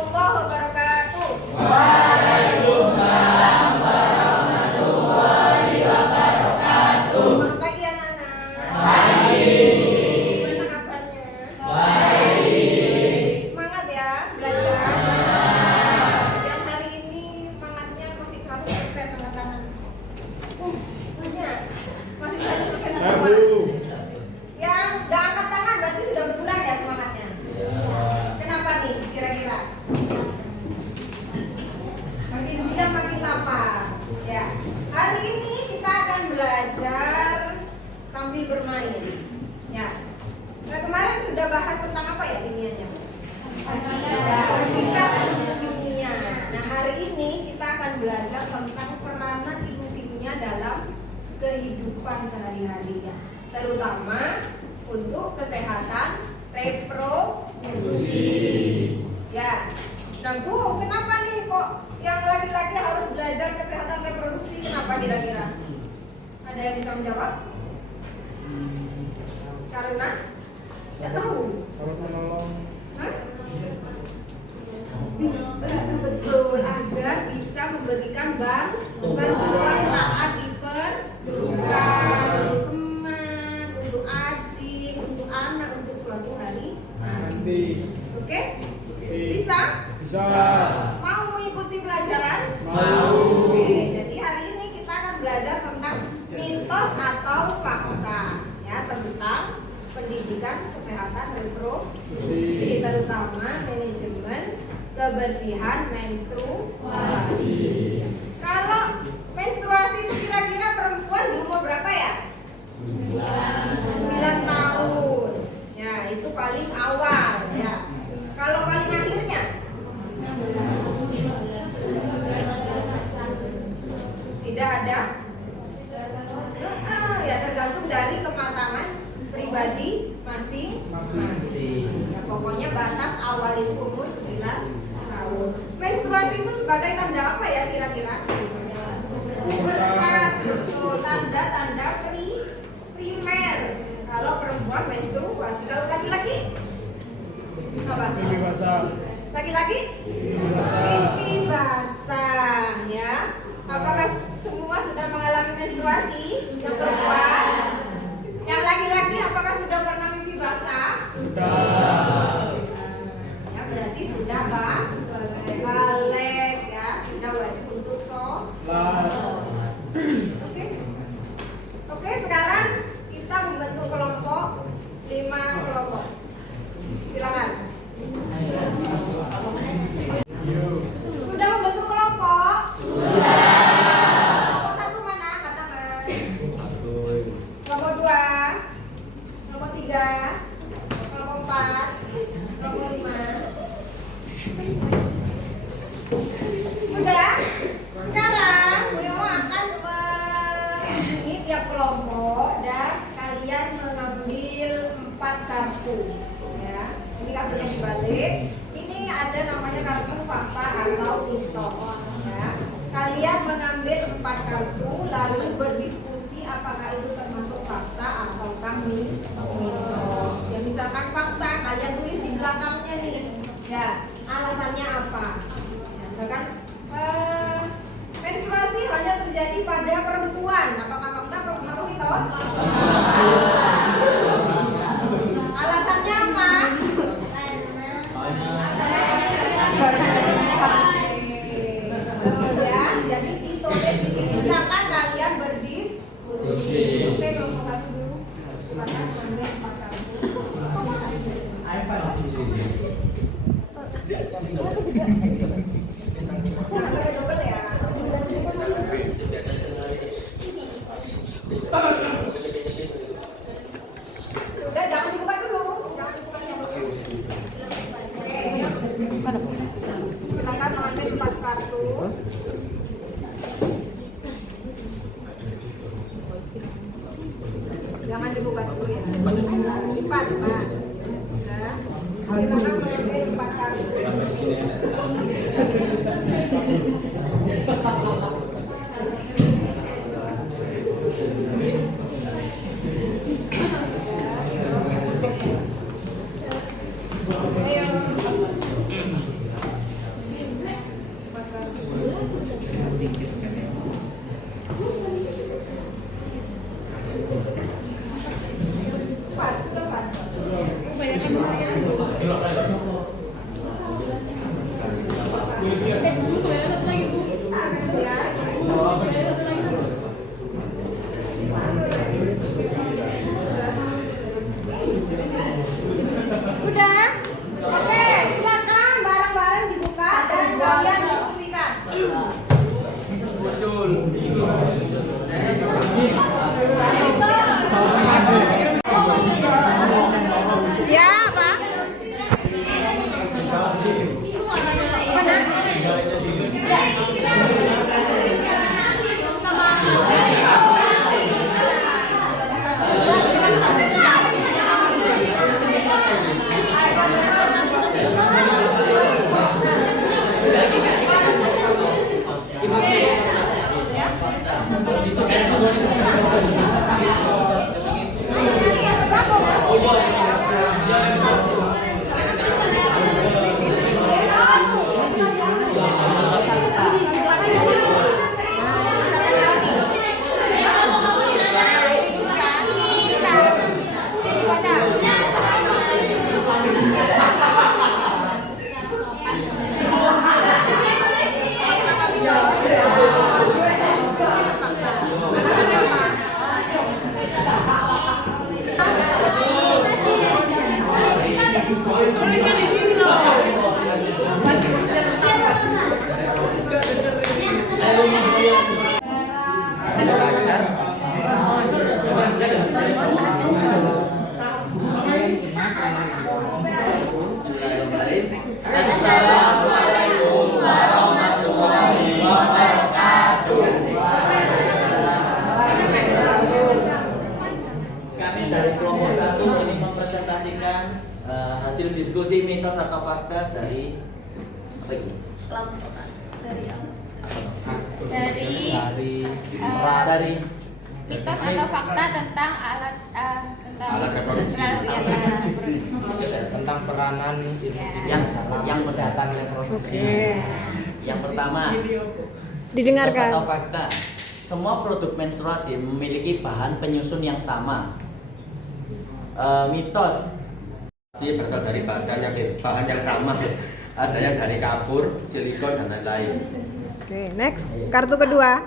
warahmatullahi wabarakatuh. Waalaikumsalam warahmatullahi wabarakatuh. Selamat pagi anak-anak. Pagi. Gimana kabarnya? Baik. Semangat ya belajar. Yang hari ini semangatnya masih 100% angkat tangan. Banyak. Masih 100% semua. Yang gak angkat tangan berarti sudah berkurang ya semangatnya. Kenapa nih kira-kira? Makin siang makin lapar. Ya. Hari ini kita akan belajar sambil bermain. Ya. Nah, kemarin sudah bahas tentang apa ya kimianya? Fisika dan kimia. Nah, hari ini kita akan belajar tentang peranan ilmu kimia dalam kehidupan sehari-hari, terutama untuk kesehatan reproduksi. Ya. Nah, Bu, kenapa nih kok yang laki-laki harus belajar kesehatan reproduksi? Kenapa kira-kira? Ada yang bisa menjawab? Karena nggak tahu. Harus menolong. Hah? Betul, agar bisa memberikan bantuan saat diperlukan untuk teman, untuk adik, untuk anak, untuk suatu hari Nanti. Oke? Bisa? Bisa. Mau mengikuti pelajaran? Mau. Oke, jadi hari ini kita akan belajar tentang mitos atau fakta ya tentang pendidikan kesehatan reproduksi, terutama manajemen kebersihan menstruasi. Kalau menstruasi itu kira-kira perempuan di umur berapa ya? 9 tahun. Ya, itu paling awal ya. Kalau paling akhirnya? Tidak ada. Ya tergantung dari kematangan pribadi masing-masing. Ya, pokoknya batas awal itu umur 9 tahun. Menstruasi itu sebagai tanda apa ya kira-kira? Pubertas, betul. Tanda-tanda primer. Kalau perempuan menstruasi, kalau laki-laki apa? Pipi basah. Laki-laki? Pipi basah ya. Apakah semua sudah mengalami menstruasi? Yang perempuan? Yang laki-laki apakah sudah pernah mimpi basah? Sudah. Ya berarti sudah balik ya, sudah wajib untuk sholat. Oke. Oke, sekarang kita membentuk kelompok 5 kelompok. Silakan. Sudah membentuk kelompok? Kelompok 1 mana? Katakan. Kelompok 2, kelompok 3, kelompok 4, kelompok 5. Sudah? Sekarang Beliau akan mengunjungi tiap kelompok dan kalian mengambil 4 kartu. Ya, ini kartunya dibalik. Ini ada namanya kartu fakta atau mitos. Ya, kalian mengambil 4 kartu lalu berdiskusi apakah itu termasuk fakta ataukah mitos. Ya, misalkan fakta, kalian tulis di belakangnya nih. Ya, alasannya apa? Ya, misalkan menstruasi hanya terjadi pada perempuan. Apakah fakta atau mitos? Alasannya apa? Betul ya. Jadi ditulis di sini. Silakan kalian berdiskusi. Oke, kelompok 1 dulu. Silakan ambil 4 kartu. Jangan pakai double ya. Sudah, jangan dibuka dulu. Jangan dibuka dulu. Oke. Silakan mengambil 4 kartu. Jangan dibuka dulu ya. 4, Pak. Sudah. Silakan mengambil 4 kartu. Ayo. Reproduksi mitos atau fakta dari apa ini? Kelompok dari Apa? dari Dari mitos atau fakta tentang Alat reproduksi. Tentang peranan yang kesehatan reproduksi. Yang pertama, Didengarkan. mitos atau fakta. Semua produk menstruasi memiliki bahan penyusun yang sama. Mitos. Dia berasal dari bahan yang sama. Ada yang dari kapur, silikon dan lain-lain. Oke, next. Kartu kedua.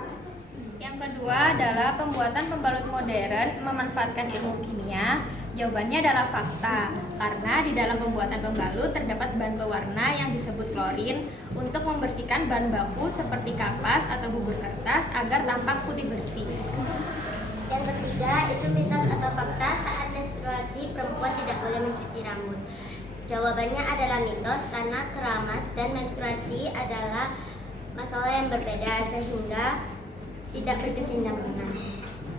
Yang kedua adalah pembuatan pembalut modern memanfaatkan ilmu kimia. Jawabannya adalah fakta, karena di dalam pembuatan pembalut terdapat bahan pewarna yang disebut klorin untuk membersihkan bahan baku seperti kapas atau bubur kertas agar tampak putih bersih. Yang ketiga itu mitos atau fakta saat menstruasi perempuan tidak boleh mencuci rambut. Jawabannya adalah mitos karena keramas dan menstruasi adalah masalah yang berbeda sehingga tidak berkesinambungan.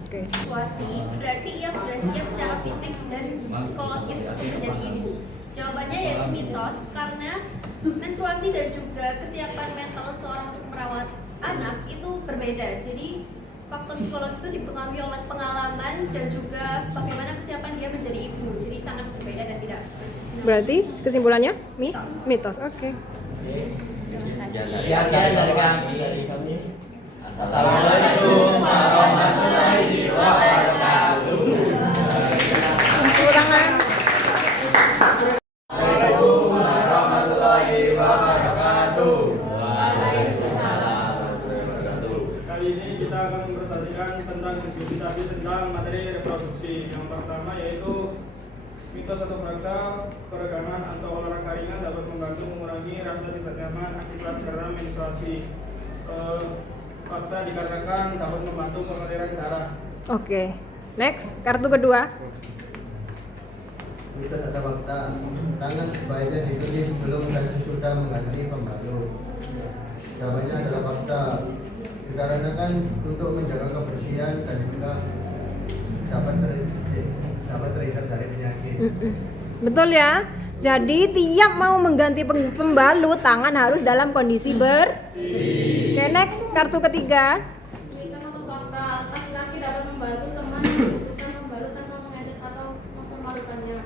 Menstruasi berarti ia sudah siap secara fisik dan psikologis untuk menjadi ibu. Jawabannya yaitu mitos karena menstruasi dan juga kesiapan mental seorang untuk merawat anak itu berbeda. Jadi faktor psikologis itu dipengaruhi oleh pengalaman dan juga bagaimana kesiapan dia menjadi ibu. Jadi sangat berbeda dan tidak berkesinambungan. Berarti kesimpulannya Mitos. mitos. Oke. Sekian dari kami. Assalamualaikum warahmatullahi wabarakatuh. Kekurangan. Assalamualaikum warahmatullahi wabarakatuh. Waalaikumsalam warahmatullahi wabarakatuh. Kali ini kita akan mempresentasikan tentang diskusi tadi tentang materi reproduksi. Yang pertama yaitu mitos atau fakta peregangan atau olahraga ringan dapat membantu mengurangi rasa tidak nyaman akibat karena menstruasi. Fakta dikarenakan dapat membantu pengaliran darah. Oke. Next, kartu kedua. Mitos atau fakta, tangan sebaiknya dicuci sebelum dan sesudah mengganti pembalut. Jawabannya adalah fakta, dikarenakan untuk menjaga kebersihan dan juga dapat terhindar dari penyakit. Betul ya. Jadi tiap mau mengganti pembalut tangan harus dalam kondisi bersih. Oke, next, kartu ketiga. Mitos atau fakta, laki-laki dapat membantu teman membutuhkan pembalut tanpa mengajak atau mempermalukannya.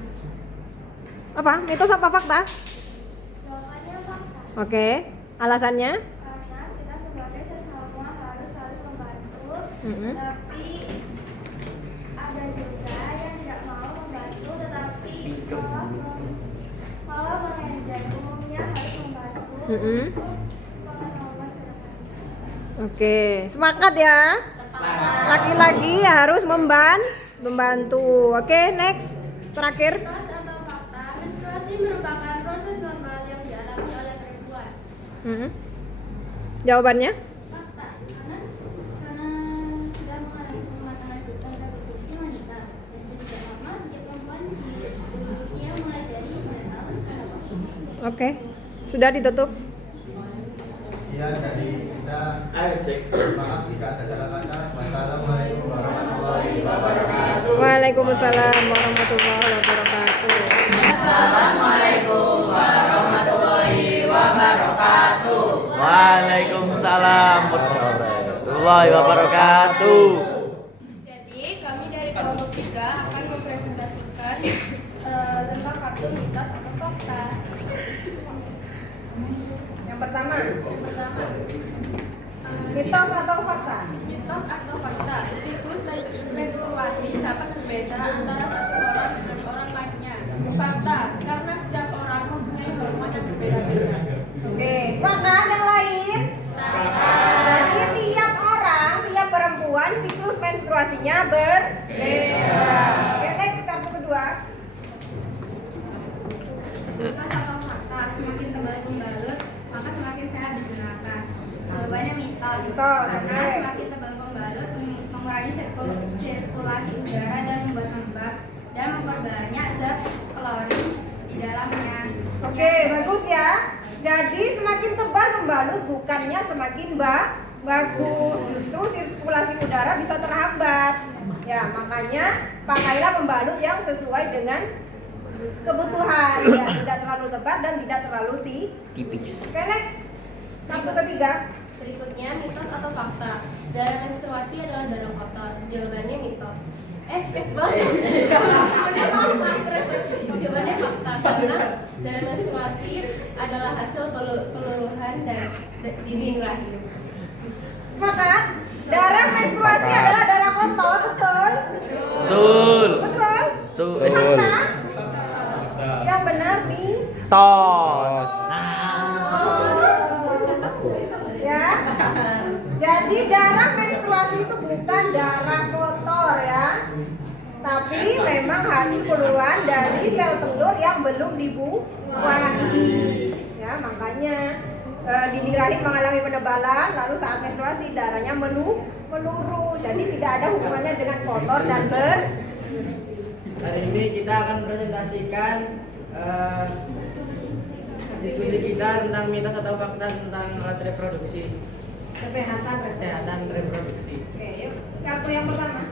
Apa? Mitos apa fakta? Jawabannya fakta. Oke. Alasannya? Karena kita sebagai sesama harus saling membantu, Mm-mm. tapi ada juga yang tidak mau membantu, tetapi kalau manajer umumnya harus membantu Mm-mm. untuk pengetahuan ke depan. Oke, sepakat ya. Laki-laki harus membantu. Oke, next. Terakhir. Mitos atau fakta, menstruasi merupakan proses normal yang dialami oleh perempuan. Jawabannya? Fakta, karena sudah mengalami pematangan sistem reproduksi wanita dan itu tidak normal bagi perempuan di usia mulai dari 9 tahun ke atas. Oke. Sudah ditutup. Ya, dari kita maaf jika ada salah kata. Wassalamualaikum warahmatullahi wabarakatuh. Waalaikumsalam warahmatullahi wabarakatuh. Assalamualaikum warahmatullahi wabarakatuh. Waalaikumsalam warahmatullahi wabarakatuh. Jadi kami dari kelompok 3 akan mempresentasikan tentang kartu mitos atau fakta. Yang pertama, mitos atau fakta? Mitos atau fakta, siklus menstruasi dapat berbeda antara satu orang dengan orang lainnya. Fakta, karena setiap orang mempunyai hormon yang berbeda-beda. Oke, sepakat yang lain? Jadi tiap orang, tiap perempuan siklus menstruasinya berbeda. Oke, next, kartu kedua. Mitos atau fakta, semakin tebal pembalut maka semakin sehat digunakan. Jawabannya mitos. Mitos, Karena oke. semakin tebal pembalut mengurangi sirkulasi udara dan membuat lembab dan memperbanyak zat klorin di dalamnya. Oke, bagus ya. Jadi semakin tebal pembalut bukannya semakin bagus, justru sirkulasi udara bisa terhambat. Ya, makanya pakailah pembalut yang sesuai dengan kebutuhan, ya, tidak terlalu lebat dan tidak terlalu Tipis. Oke, next. Kartu ketiga. Berikutnya, mitos atau fakta. Darah menstruasi adalah darah kotor. Jawabannya mitos. Jawabannya fakta karena darah menstruasi adalah hasil peluruhan dan dinding rahim. Sepakat? Darah menstruasi adalah darah kotor, betul? Betul. Betul? Betul. Fakta? Yang benar nih. Tos. Ya. Jadi darah menstruasi itu bukan darah kotor ya. Tapi memang hasil peluruhan dari sel telur yang belum dibuahi. Ya, makanya dinding rahim mengalami penebalan, lalu saat menstruasi darahnya menurun. Jadi tidak ada hubungannya dengan kotor dan bersih. Hari ini kita akan presentasikan diskusi kita tentang mitos atau fakta tentang alat reproduksi, kesehatan reproduksi. Oke, yuk. Kartu yang pertama.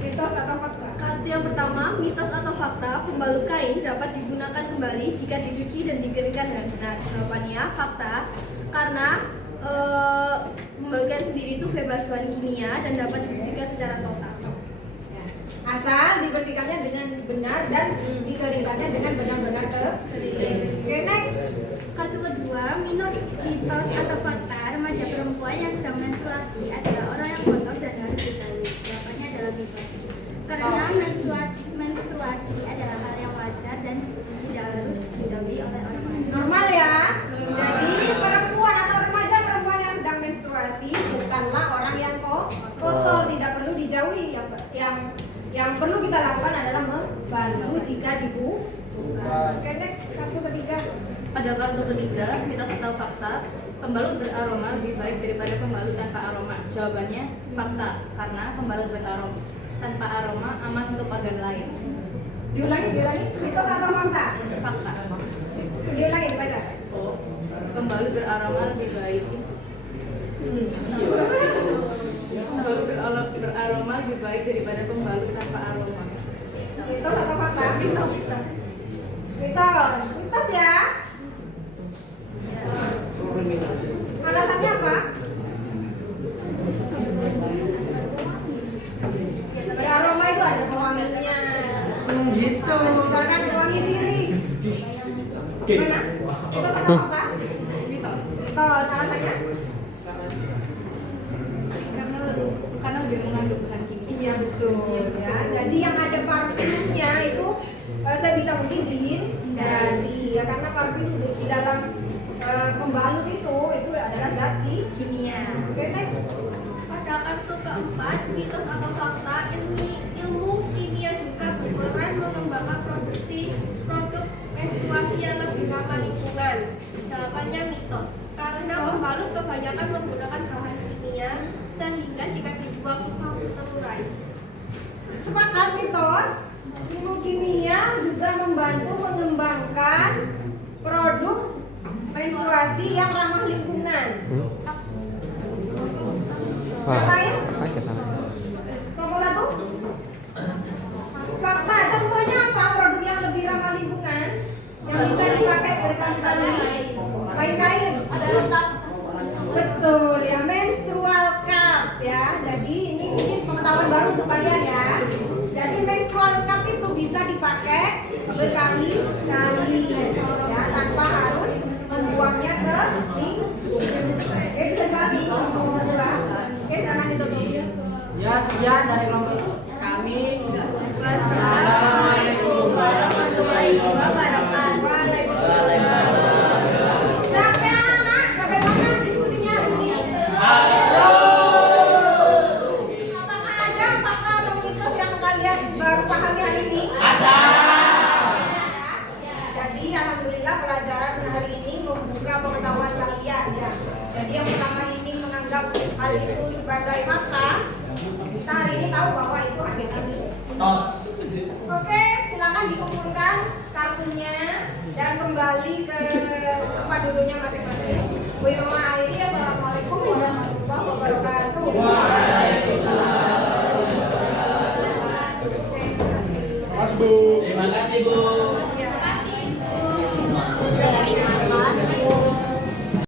Mitos atau fakta? Kartu yang pertama, mitos atau fakta, pembalut kain dapat digunakan kembali jika dicuci dan dikeringkan dengan benar. Jawabannya fakta, karena pembalut kain sendiri itu bebas bahan kimia dan dapat dibersihkan secara total. Asal dibersihkannya dengan benar dan dikeringkannya dengan benar-benar kering. Oke, next. Kartu kedua, mitos atau fakta, remaja perempuan yang sedang menstruasi adalah orang yang kotor dan harus dijauhi. Jawabannya adalah mitos. Karena menstruasi adalah hal yang wajar dan tidak harus dijauhi oleh orang lain. Normal ya. Jadi perempuan atau remaja perempuan yang sedang menstruasi bukanlah orang yang kotor, tidak perlu dijauhi. Yang perlu kita lakukan adalah membantu jika dibutuhkan. Oke, next. Kartu ketiga. Pada kartu ketiga, mitos atau fakta, pembalut beraroma lebih baik daripada pembalut tanpa aroma. Jawabannya fakta, karena pembalut beraroma tanpa aroma aman untuk organ lain. Diulangi. Mitos atau fakta? Fakta. Diulangi, baca. Oh, pembalut beraroma lebih baik. Pembalut beraroma lebih baik daripada pembalut tanpa aroma. Mitos atau fakta? Mitos ya. Alasannya apa? Beraroma itu ada wanginya. Gitu. Misalkan wangi sirih. Mana? Mitos atau fakta? Mitos. Alasannya? Karena lebih mengandung bahan kimia. Iya betul ya. Jadi yang ada parfumnya itu saya bisa mungkin dihindari ya, karena parfum di dalam pembalut itu adalah zat kimia. Oke, next. Pada kartu keempat, mitos atau fakta, ilmu kimia juga berperan mengembangkan produksi produk menstruasi yang lebih ramah lingkungan. Jawabannya mitos, karena pembalut kebanyakan menggunakan bahan kimia sehingga jika dibuang susah terurai. Sepakat, mitos. Ilmu kimia juga membantu mengembangkan produk menstruasi yang ramah lingkungan. Yang lain? Kelompok satu? Fakta, contohnya apa produk yang lebih ramah lingkungan yang bisa dipakai berkali-kali? Selain kain? Betul ya, menstrual cup ya. Jadi ini mungkin pengetahuan baru untuk kalian ya. Jadi menstrual cup itu bisa dipakai berkali-kali ya, tanpa harus membuangnya ke Oke, bisa dibagi kelompok dua. Oke, silakan ditutup. Ya, sekian dari kelompok kami. Assalamualaikum warahmatullahi wabarakatuh. Sampai anak-anak, bagaimana diskusinya hari ini? Apakah ada fakta atau mitos yang kalian baru pahami hari ini? Ada. Jadi alhamdulillah pelajaran hari ini membuka pengetahuan kalian ya. Jadi yang pertama ini menganggap hal itu sebagai fakta. Kita hari ini tahu bahwa itu hanya mitos. Oke, silakan dikumpulkan kartunya dan kembali ke tempat duduknya masing-masing. Bu Yoma akhiri, assalamualaikum warahmatullahi wabarakatuh. Mas Bu. Terima kasih Bu.